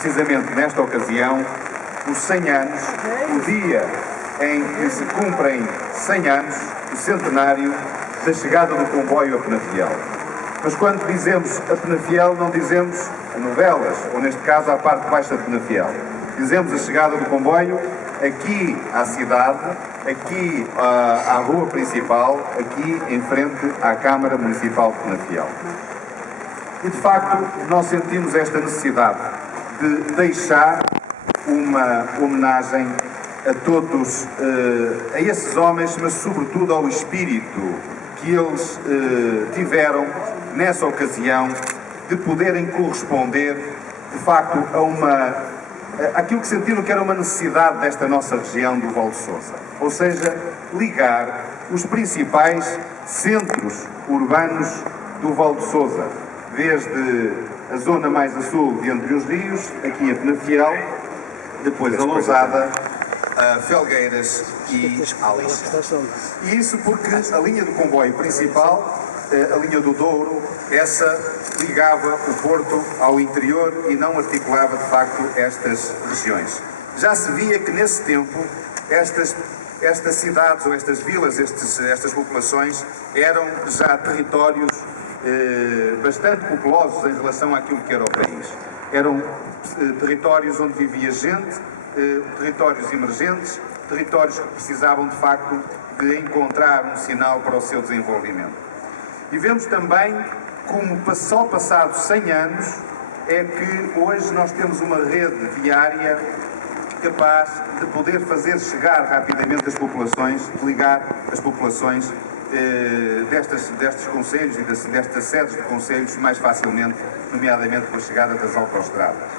Precisamente nesta ocasião, os 100 anos, o dia em que se cumprem 100 anos, o centenário da chegada do comboio a Penafiel. Mas quando dizemos a Penafiel, não dizemos a Novelas, ou neste caso a parte baixa de Penafiel. Dizemos a chegada do comboio aqui à cidade, aqui à rua principal, aqui em frente à Câmara Municipal de Penafiel. E de facto, nós sentimos esta necessidade de deixar uma homenagem a todos, a esses homens, mas sobretudo ao espírito que eles tiveram nessa ocasião de poderem corresponder, de facto, àquilo que sentiram que era uma necessidade desta nossa região do Val de Sousa. Ou seja, ligar os principais centros urbanos do Val de Sousa, desde a zona mais a sul de Entre os Rios, aqui a Penafiel, depois a Lousada, a Felgueiras e a Lixa. E isso porque a linha do comboio principal, a linha do Douro, essa ligava o Porto ao interior e não articulava de facto estas regiões. Já se via que nesse tempo estas cidades ou estas vilas, estas populações eram já territórios bastante populosos em relação àquilo que era o país. Eram territórios onde vivia gente, territórios emergentes, territórios que precisavam de facto de encontrar um sinal para o seu desenvolvimento. E vemos também como só passados 100 anos é que hoje nós temos uma rede viária capaz de poder fazer chegar rapidamente as populações, ligar as populações destes concelhos e destas sedes de concelhos mais facilmente, nomeadamente com a chegada das autoestradas.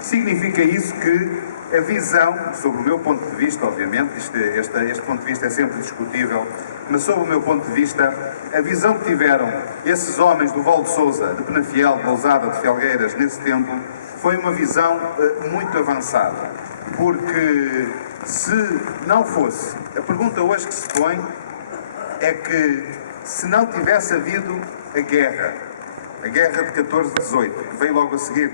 Significa isso que a visão, sobre o meu ponto de vista, obviamente, este ponto de vista é sempre discutível, mas sobre o meu ponto de vista, a visão que tiveram esses homens do Val de Sousa, de Penafiel, de Lousada, de Felgueiras, nesse tempo, foi uma visão muito avançada. Porque se não fosse, a pergunta hoje que se põe é que se não tivesse havido a guerra de 14-18, que veio logo a seguir,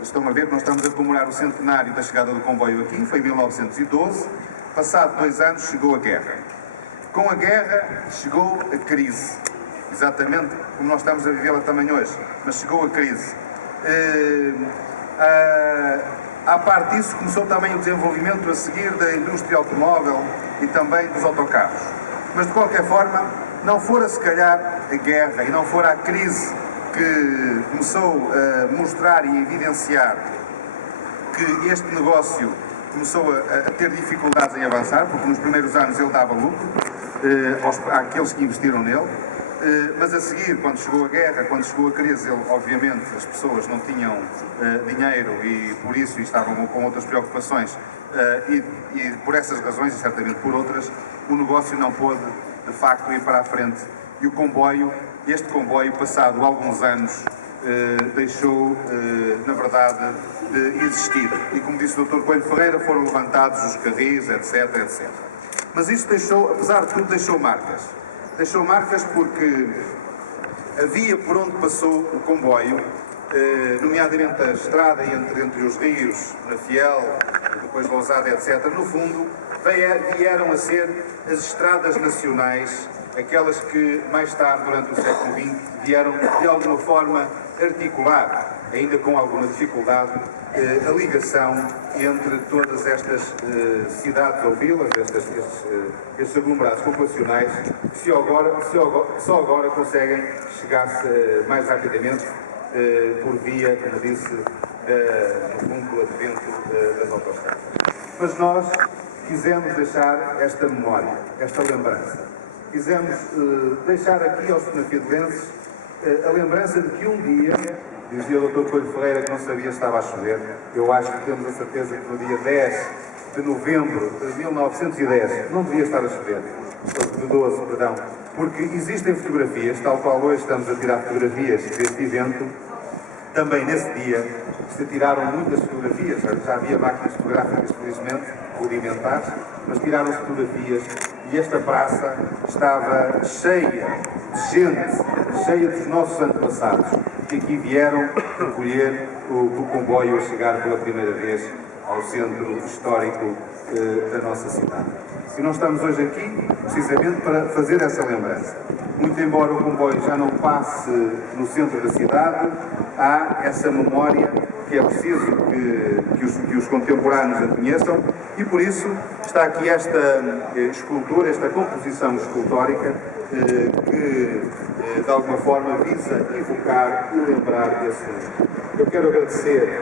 estão a ver que nós estamos a comemorar o centenário da chegada do comboio aqui, foi em 1912, passado 2 anos chegou a guerra. Com a guerra chegou a crise, exatamente como nós estamos a vivê-la também hoje, mas chegou a crise. À parte disso, começou também o desenvolvimento a seguir da indústria automóvel e também dos autocarros. Mas, de qualquer forma, não fora se calhar a guerra e não fora a crise que começou a mostrar e evidenciar que este negócio começou a ter dificuldades em avançar, porque nos primeiros anos ele dava lucro àqueles que investiram nele, mas a seguir, quando chegou a guerra, quando chegou a crise, obviamente as pessoas não tinham dinheiro e por isso estavam com outras preocupações e por essas razões, e certamente por outras, o negócio não pôde de facto ir para a frente e este comboio, passado alguns anos, deixou, na verdade, de existir. E como disse o Dr. Coelho Ferreira, foram levantados os carris, etc, etc. Mas isto deixou, apesar de tudo, deixou marcas. Deixou marcas porque havia por onde passou o comboio, nomeadamente a estrada entre os rios, Penafiel, depois Lousada, etc. No fundo, vieram a ser as estradas nacionais, aquelas que mais tarde, durante o século XX, vieram de alguma forma articular, ainda com alguma dificuldade, a ligação entre todas estas cidades ou vilas, estes aglomerados populacionais, que só agora conseguem chegar-se mais rapidamente por via, como disse, no fundo, do advento das autoestradas. Mas nós quisemos deixar esta memória, esta lembrança. Quisemos deixar aqui aos penafieldenses a lembrança de que um dia, dizia o Dr. Coelho Ferreira que não sabia se estava a chover, eu acho que temos a certeza que no dia 10 de novembro de 1910 não devia estar a chover, de 12, perdão, porque existem fotografias, tal qual hoje estamos a tirar fotografias deste evento, também nesse dia se tiraram muitas fotografias, já havia máquinas fotográficas, felizmente, rudimentares, mas tiraram fotografias e esta praça estava cheia de gente, cheia dos nossos antepassados, que aqui vieram recolher o comboio a chegar pela primeira vez ao centro histórico da nossa cidade. E nós estamos hoje aqui precisamente para fazer essa lembrança. Muito embora o comboio já não passe no centro da cidade, há essa memória que é preciso que os contemporâneos a conheçam, e por isso está aqui esta escultura, esta composição escultórica que de alguma forma visa evocar e lembrar desse momento. Eu quero agradecer,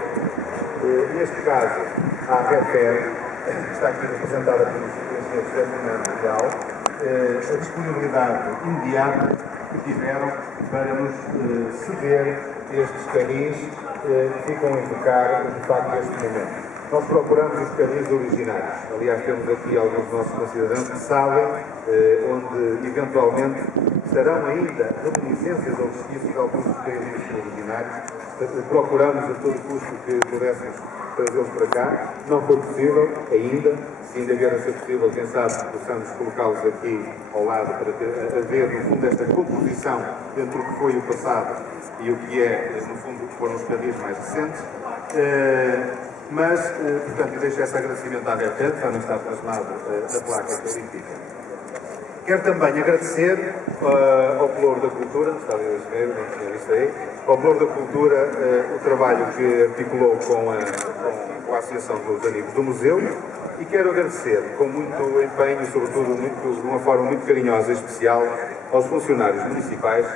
neste caso, à REFER, que está aqui representada pelos engenheiros da União Mundial, a disponibilidade imediata que tiveram para nos ceder estes carris que ficam a evocar, de facto, este momento. Nós procuramos os carris originários. Aliás, temos aqui alguns nossos concidadãos que sabem onde, eventualmente, estarão ainda reminiscências ou vestígios de alguns dos carris originários. Procuramos a todo custo que pudéssemos trazê-los para cá. Não foi possível ainda. Se ainda vier a ser possível, quem sabe, possamos colocá-los aqui ao lado para ver, no fundo, esta composição entre o que foi o passado e o que é, no fundo, o que foram os carris mais recentes. Mas, portanto, eu deixo esse agradecimento à REFER, que também está plasmado na placa que eu indico. Quero também agradecer ao Pelouro da Cultura, está ali o engenheiro, não tinha visto aí, ao Pelouro da Cultura o trabalho que articulou com a Associação dos Amigos do Museu, e quero agradecer com muito empenho, sobretudo de uma forma muito carinhosa e especial, aos funcionários municipais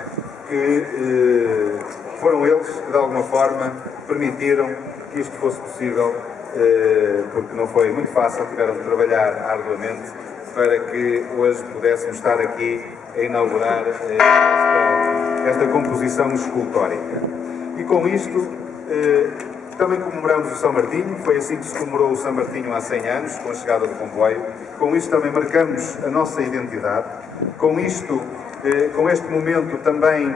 que foram eles que, de alguma forma, permitiram que isto fosse possível, porque não foi muito fácil, tiveram de trabalhar arduamente para que hoje pudéssemos estar aqui a inaugurar esta composição escultórica. E com isto também comemoramos o São Martinho, foi assim que se comemorou o São Martinho há 100 anos, com a chegada do comboio. Com isto também marcamos a nossa identidade, com isto, com este momento também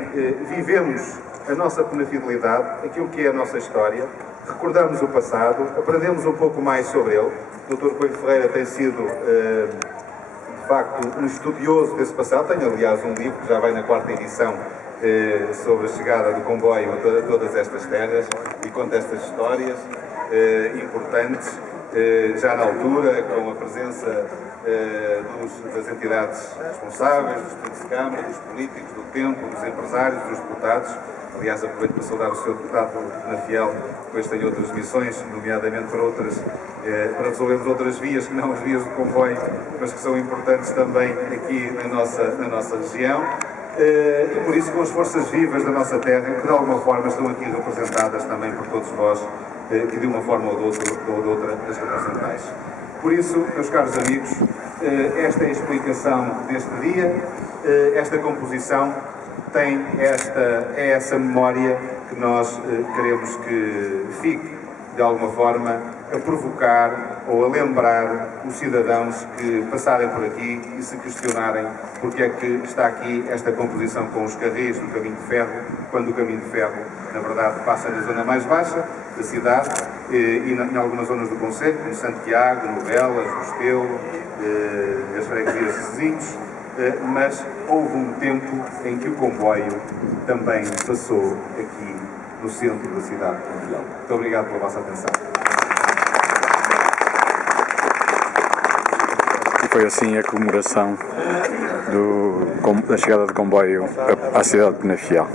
vivemos a nossa penafidelidade, aquilo que é a nossa história, recordamos o passado, aprendemos um pouco mais sobre ele. O Dr. Coelho Ferreira tem sido, de facto, um estudioso desse passado. Tem, aliás, um livro que já vai na 4ª edição sobre a chegada do comboio a todas estas terras e conta estas histórias importantes, já na altura, com a presença das entidades responsáveis, dos estudos de Câmara, dos políticos, do tempo, dos empresários, dos deputados. Aliás, aproveito para saudar o Sr. Deputado na Fiel, depois tem outras missões, nomeadamente para resolvermos outras vias, que não as vias do comboio, mas que são importantes também aqui na nossa região. E por isso, com as forças vivas da nossa terra, que de alguma forma estão aqui representadas também por todos vós, que de uma forma ou de outra as representais. Por isso, meus caros amigos, esta é a explicação deste dia, esta composição tem essa memória que nós queremos que fique, de alguma forma, a provocar ou a lembrar os cidadãos que passarem por aqui e se questionarem porque é que está aqui esta composição com os carris do Caminho de Ferro, quando o Caminho de Ferro, na verdade, passa na zona mais baixa da cidade e em algumas zonas do concelho, como Santiago, Novelas, Restelo, as freguesias vizinhos. Mas houve um tempo em que o comboio também passou aqui no centro da cidade de Portugal. Muito obrigado pela vossa atenção. E foi assim a comemoração da chegada do comboio à cidade de Penafiel.